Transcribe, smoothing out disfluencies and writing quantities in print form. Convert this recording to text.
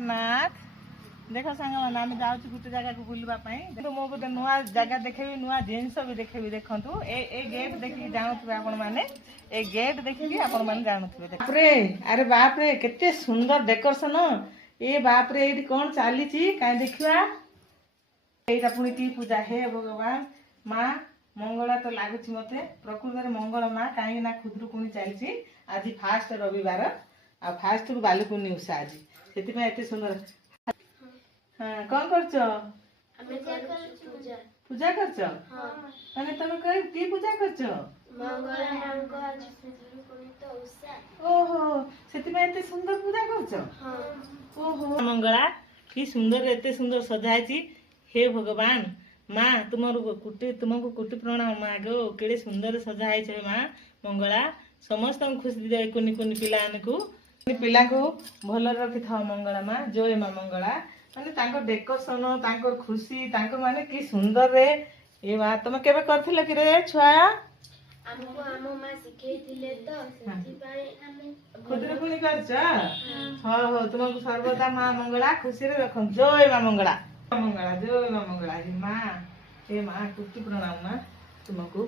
नाथ देख सांग मैंने आम जाऊँ गोटे जगह को बुलवाई मो गोटे नुआ जगह देखेबी नुआ जिनस भी देखेबी देखु ए गेट देखिए जानूे आपण मैंने ए गेट देखिए आपण मैंने जानूे बापरे अरे बापरे केते सुंदर डेकोरेशन ए बापरे ये कौन चली कहीं देखा यहाँ पुणी की पूजा हे भगवान माँ मंगला तो लगुच मत प्रकृत में मंगल माँ कहीं ना खुदरुकुणी चलती आज फास्ट रविवार आ फास्ट बालुकुनी उषा आज से सुंदर हाँ कौन कर पूजा कर मैंने तुम की पूजा कर ओहो से सुंदर पूजा कर ओहो मंगला कि सुंदर एते सुंदर सजाई हे भगवान माँ तुमको कोटि प्रणाम माँ गो केड़े सुंदर सजाई माँ मंगला समस्त खुशी दे कुनि कुनि पिला को भल रखी था मंगला माँ जय माँ मंगला माने डेकोरेशन खुशी माने कि सुंदर रे ए माँ तुम केबे करथिल कि रे छुआ हमको आमो मां सिखेइथिले तो सेति पाई हम खुदरुकुणी करछ हां हो तुमको सर्वदा माँ मंगला खुशी रे रखन जय माँ मंगला जय माँ मंगला हे माँ कोटि प्रणाम माँ तुमको